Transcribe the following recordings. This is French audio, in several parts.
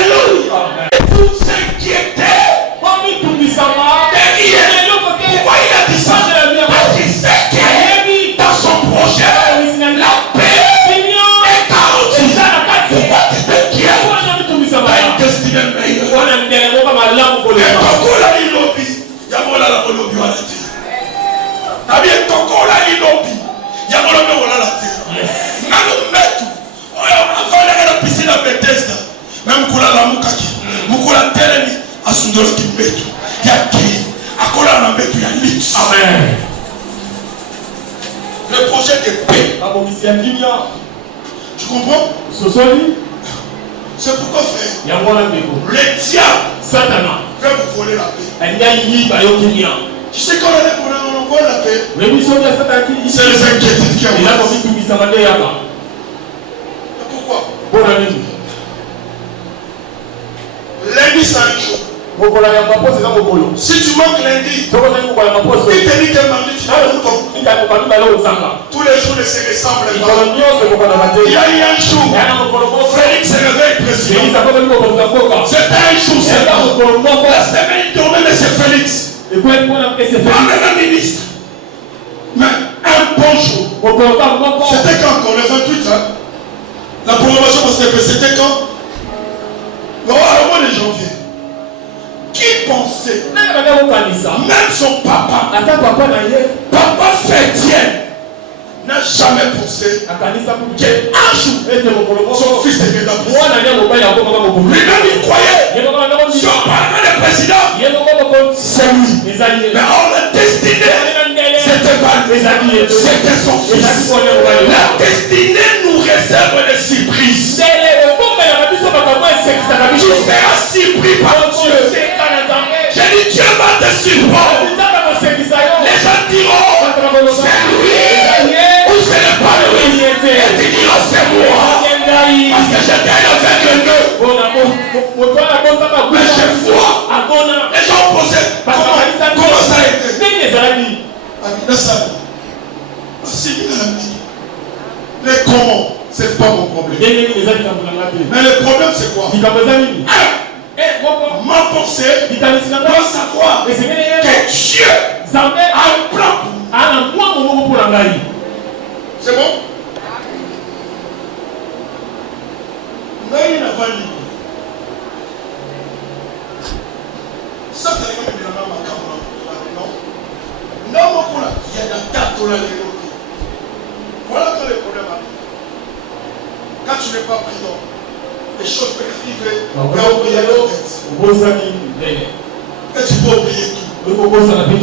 Alléluia. Tout ce qui était derrière. Pourquoi il a dit ça? Parce qu'il sait que dans son projet, la paix est garantie. Pourquoi tu t'inquiètes? Tu as une destinée meilleure. Et Toko la lilobi, Yamola la lilobi wala te. Tabi Toko la lilobi, Yamola la wala te. Nanu metu, avant la piscine à Bethesda, même kula la mukaki, mukula telemi, asundolo ki metu, yaki, akola na metu ya lix. Amen. Le projet de paix. Tu comprends? C'est pourquoi frère, le diable veut vous voler la paix. Tu sais quand on vole la paix, c'est les inquiétudes qui ont. Pourquoi? Lundi c'est un jour. Si tu manques lundi, il te dit que mardi tu vas au tous les jours ne se ressemblent pas. Il y a eu un jour, Félix se réveille président. C'était un jour, c'est là. La semaine tournée, mais c'est Félix. Pas même un ministre. Mais un bon jour. C'était quand encore? Le 28, hein? La programmation, c'était quand? Au mois de janvier. Qui pensait, même son papa, papa Fédien, n'a jamais pensé qu'un jour, son fils devait d'abord. Lui-même, il croyait, si on parlait de président, c'est lui. Mais or, la destinée, c'était pas lui, c'était son fils. La destinée nous réserve des surprises. Tu seras surpris par Dieu. J'ai dit Dieu va te surprendre. Les gens diront c'est lui ou ce n'est pas lui. Et tu diras c'est moi. Parce que j'étais avec le nœud. Mais je vois. Les gens ont posé comment ça a été. Les comment, c'est pas mon problème. Mais le problème c'est quoi? Ma pensée doit savoir que Dieu a un plan. C'est bon? Ça, t'as dit que tu non, il y a des tas de voilà quand les problèmes arrivent. Quand tu n'es pas prudent, les choses peuvent arriver. Tu vas oublier la tête. Et tu peux oublier tout.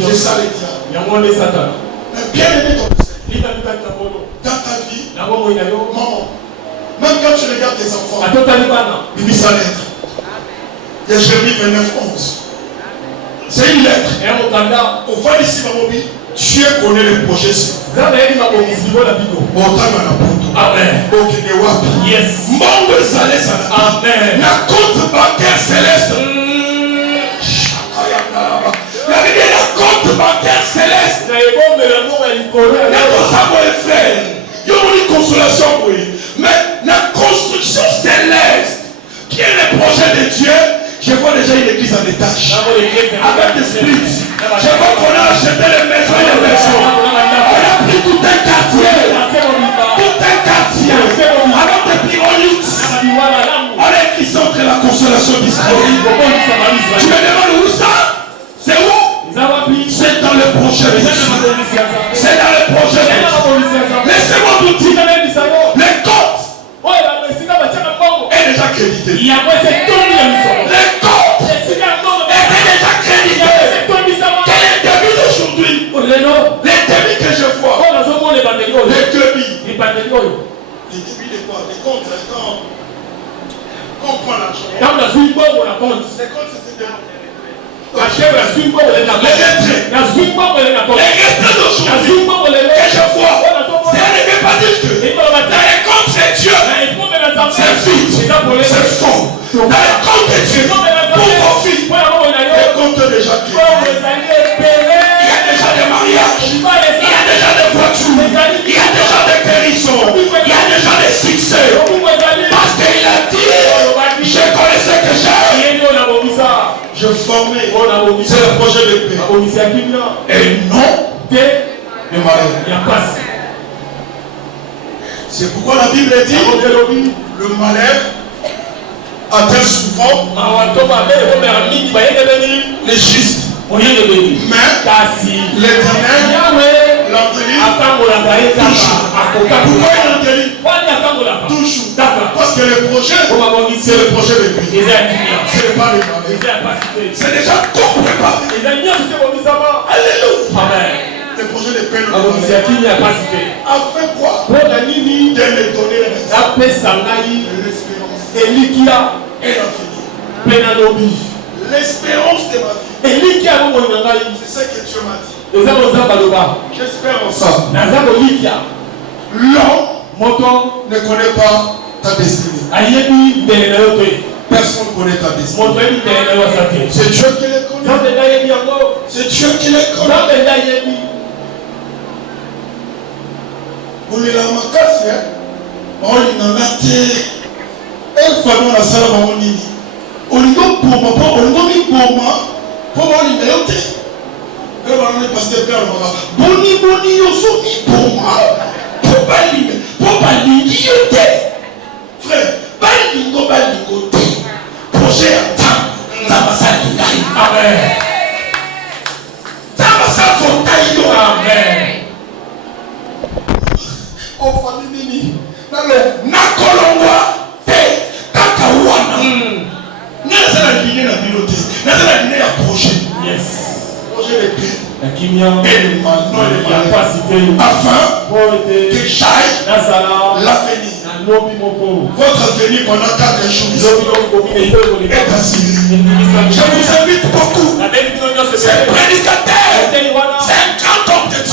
C'est ça les diables. Mais bien aimé ton Seigneur. Dans ta vie, maman, même quand tu regardes tes enfants, Bibi sa lettre. Il y a Jérémie 29:11. C'est une lettre. On va ici, Mamobi. Dieu connaît les projets sur vous. Amen. Yes. Amen. La compte bancaire céleste. La compte bancaire céleste. Il y a une consolation. Mais la construction céleste, qui est le projet de Dieu, je vois déjà une église en étage. Avec des splits. Je vois qu'on a acheté les maisons et les maisons. On a pris tout un quartier. Tout un quartier. Avec des pyrolites. On a écrit entre la consolation d'Israël. Tu me demandes où ça? C'est où? C'est dans le projet de Dieu. C'est dans le projet de Dieu. Laissez-moi vous dire. Les comptes est déjà crédité. Les comptes est déjà crédité. Quel est le début d'aujourd'hui? Les débits que je vois. Les débits. Les débits de quoi? Les comptes. Quand on prend l'argent. Les comptes, c'est les lettres d'aujourd'hui que je vois. Ça ne veut pas dire que dans les comptes de Dieu, c'est vide, c'est faux. Dans les comptes de Dieu, pour vos filles, les comptes déjà créés. Il y a déjà des mariages, il y a déjà des voitures, il y a déjà des guérisons, il y a déjà des succès. Parce qu'il a dit, je connaissais que et non de malheur. C'est pourquoi la Bible dit le malheur atteint souvent les justes. Mais l'Éternel leur délivre toujours. Pourquoi il leur délivre toujours? Parce que le projet, c'est le projet de Dieu. Ce n'est pas le malheur. C'est déjà tout préparé. Alléluia. Le projet de paix, afin quoi? De me donner l'espérance l'espérance de ma vie. C'est ce que Dieu m'a dit. J'espère en ça. L'homme ne connaît pas ta destinée. Personne ne connaît ta destinée. C'est Dieu qui les connaît. C'est Dieu qui les connaît. Vous les lamakasi, on a été. Et famille la salle à mon nid. On y va pour moi, on y va pour moi, pour moi, on y va. Et on est passé par le bras. Boni, yo sont mis pour moi. Pour Balingi, frère, Balingo, projet à temps. Amen. Amen. Oh, famille Nini, Nakolongwa, Kakawana. N'a la lignée la biloté, n'a la lignée à projet. Yes. Projet de paix. Afin que j'aille l'avenir. Votre avenir pendant 4 jours est assuré. Je vous invite beaucoup. C'est prédicateur. C'est un grand homme de Dieu.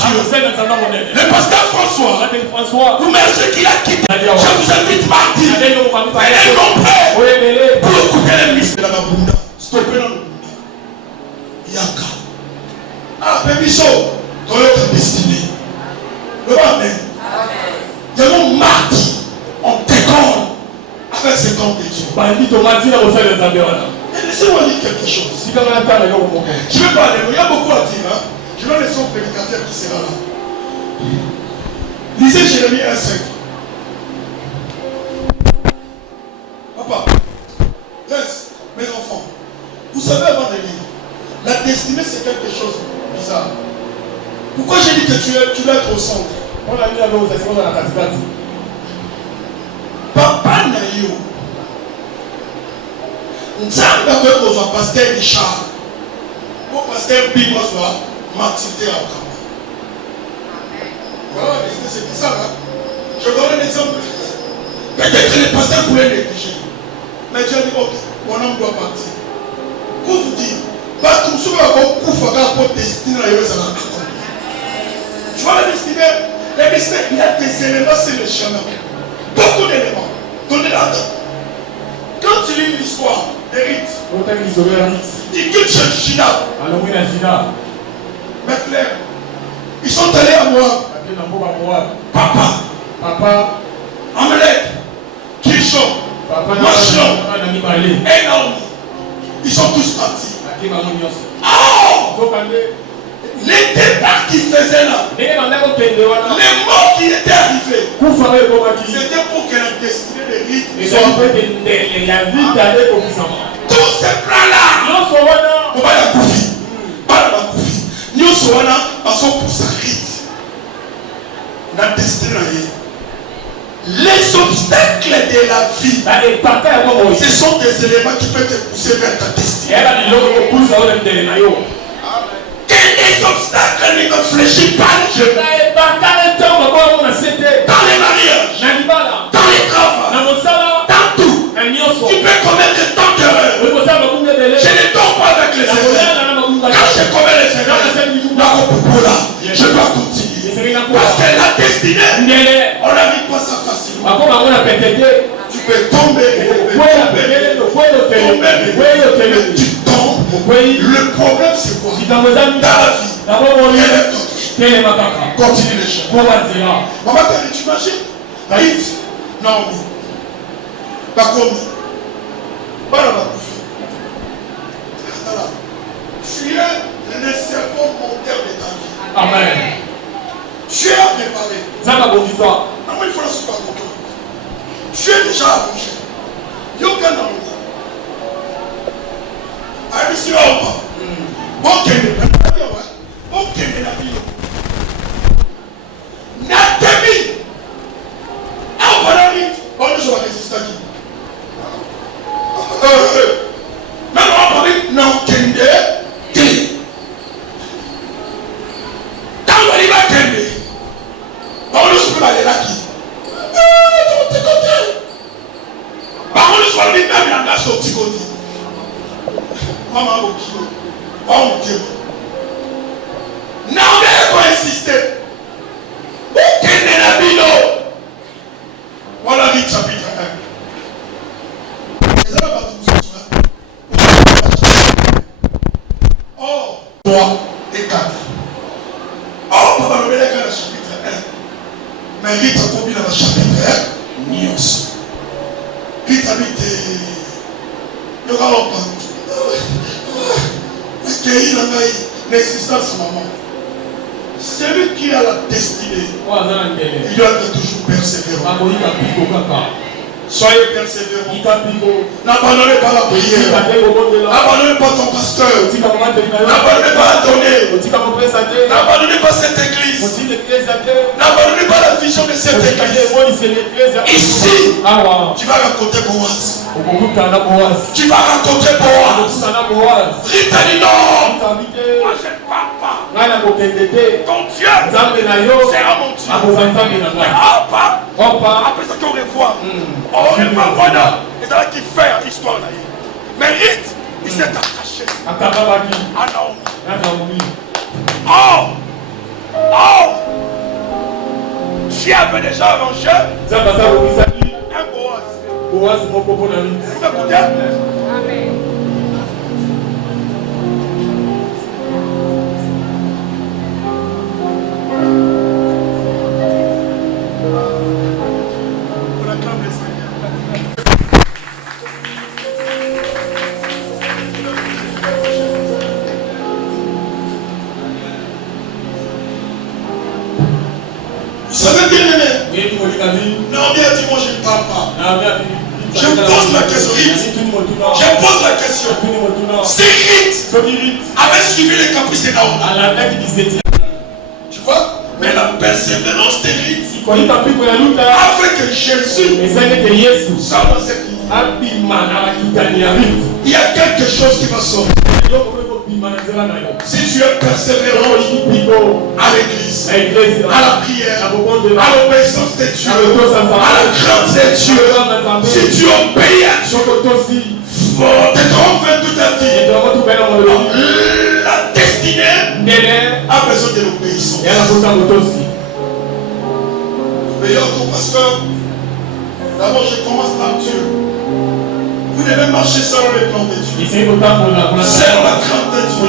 Le pasteur François. Vous merci qu'il a quitté. Je vous invite mardi. Venez nombreux pour écouter les mystères de la Bunda. Stoppez dans le Bunda. Yaka. Ah, baby show. Dans notre destinée. Le Amen. Nous allons mardi. On décolle avec ce camp de Dieu. Laissez-moi dire quelque chose. Je vais parler, il y a beaucoup à dire. Hein? Je vais laisser au prédicateur qui sera là. Lisez Jérémie 1,5. Papa, laisse mes enfants. Vous savez avant de lire, la destinée c'est quelque chose de bizarre. Pourquoi j'ai dit que tu dois être au centre? On a mis la aux dans la catégorie. Papa Nayo. Nzamba que vous pasteur Richard. Mon pasteur Bibo soit Mathilde à Okama. Voilà, c'est ça là. Je donne un exemple. Peut-être que le pasteur voulait négliger. Mais Dieu dit ok, mon homme doit partir. Pour vous dire, pas tout ce qu'on va faire pour destiner à Yosa. Tu vois la destinée? La destinée, il y a des éléments, c'est le chemin. Beaucoup d'éléments. Donnez-la. Quand tu lis l'histoire des rites, ils quittent chez Gina. Bethléem. Ils sont allés à Moab. Papa. Amalek. Kishon. Machlon. Et Naomi. Ils sont tous partis. Oh! Les départs qu'ils faisaient là, les morts qui étaient arrivés, c'était pour que la destinée des rites soit tous ces plans-là. On va la couper. Pas la couper. Nous sommes là parce qu'on pour sa rite. La destinée. Les obstacles de la vie, ce sont des éléments qui peuvent te pousser vers ta destinée. Les obstacles ne me fléchissent pas les jeux. Dans les mariages, dans les travaux, dans tout. Tu peux commettre des temps d'erreur. Je ne dors pas avec les erreurs. Quand je commets les erreurs, je dois continuer. Parce que la destinée, on n'arrive pas ça facilement. Tu peux tomber et tu tombes. Le problème c'est quoi? Dans la vie, continue les choses. Maman, tu imagines? Non, pas comme pas dans la bouffe. Tu es le cerveau moteur de ta vie. Amen. Tu es préparé. Comment il faut la souper à côté. Tu es déjà à manger. Yoga n'a pas. Amis, ok, ok, la vie. Nathalie. Ah, voilà, on ne joue pas résister à qui. Même on va parler, non, Kende. Quand on y va, Kende. On ne joue pas les laquis. Par contre, je vais lui même langage au petit côté. Maman, au kilo. On dit. Non, mais il faut insister. Où est la bino? Voilà, vite, chapitre 1. Et ça va pas tout ça. Oh, 3 et 4. Oh, papa, le bel écran, chapitre 1. Mais vite, on combine dans le chapitre 1. Nios. Vite, habite. Il y aura longtemps. L'existence, maman. Celui qui a la destinée, il doit être toujours persévérant. Soyez persévérants. N'abandonnez pas la prière. N'abandonnez pas ton pasteur. N'abandonnez pas la donnée. N'abandonnez pas cette église. N'abandonnez pas la vision de cette église. Ici, tu vas raconter Boaz. Tu vas raconter Boaz. Rita dit non. Moi je ne parle pas. Ton Dieu sera mon Dieu. Après ça qu'on revoit. On ne va pas. Et c'est là qu'il fait l'histoire. Mais Rite, il s'est attaché à Naomi. Oh, tu avais déjà arrangé un Boaz. Vous m'écoutez? Amen. On acclame le Seigneur. Vous savez bien aimé? Non, bien dis-moi, je ne parle pas. Je pose la question. Je pose la question. Si Rite avait suivi les caprices de Naomi, tu vois? Mais la persévérance de Rite a fait que Jésus soit dans cette vie. Il y a quelque chose qui va sortir. Si tu es persévérant à l'église, à la prière, à l'obéissance de Dieu, à la crainte de Dieu, si tu obéis à Dieu, tes trompes toute ta vie, la destinée a besoin de l'obéissance. Obéir à ton pasteur, d'abord je commence par Dieu. Vous devez marcher selon les plans de Dieu. Selon la crainte de Dieu.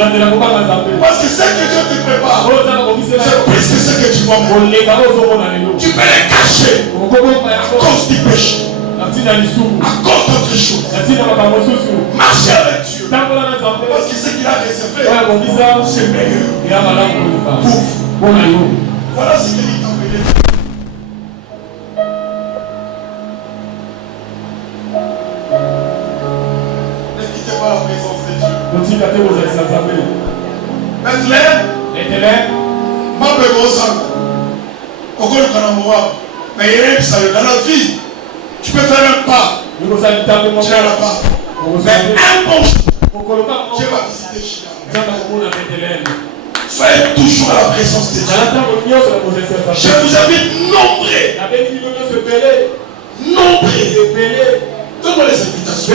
Parce que ce que Dieu te prépare, c'est plus que ce que tu vas voir. Tu peux les cacher à cause du péché. À cause d'autre chose. Marcher avec Dieu. Parce que ce qu'il a réservé, c'est meilleur. Pour vous. Voilà ce qu'il est appelé. La présence de Dieu. Maintenant, dans la vie, tu peux faire un pas. Tu n'as pas. Mais un bon jour, Dieu va visiter China. Soyez toujours à la présence de Dieu. Je vous invite nombreux. Donne-moi les invitations.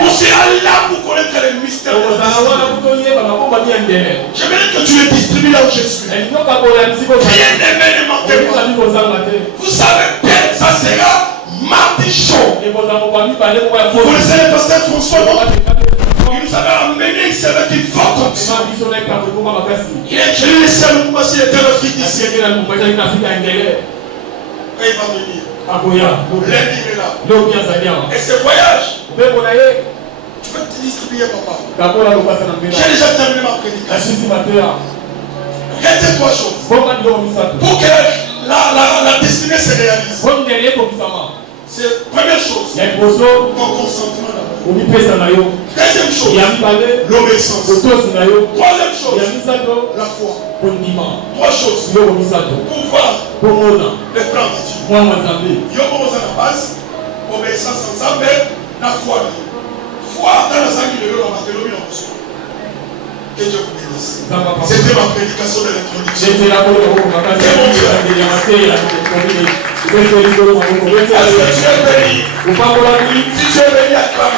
On sera là pour connaître les mystères de la destinée. J'aimerais que tu les distribues là où je suis. Rien ne manque. Vous savez bien, ça sera mardi chaud. Vous connaissez le pasteur François, non? Il nous avait amené ici avec une forte option. Il est gelé laissé à l'Oumba s'il était en Afrique ici. Et il va venir. Lundi, il est là. Et ce voyage, tu peux distribuer, papa. J'ai déjà terminé ma prédication. Retiens trois choses. Pour que la destinée se réalise. C'est première chose. Ton consentement d'abord. Deuxième chose. L'obéissance. Troisième chose. La foi. Trois choses. Pouvoir. Le plan de Dieu. Yobo à la base. Obéissance ensemble. La foi. Foi dans la sangue de l'eau. Que Dieu vous bénisse. C'était ma prédication de l'introduction. Est-ce que tu es béni? Si tu es béni, acclame.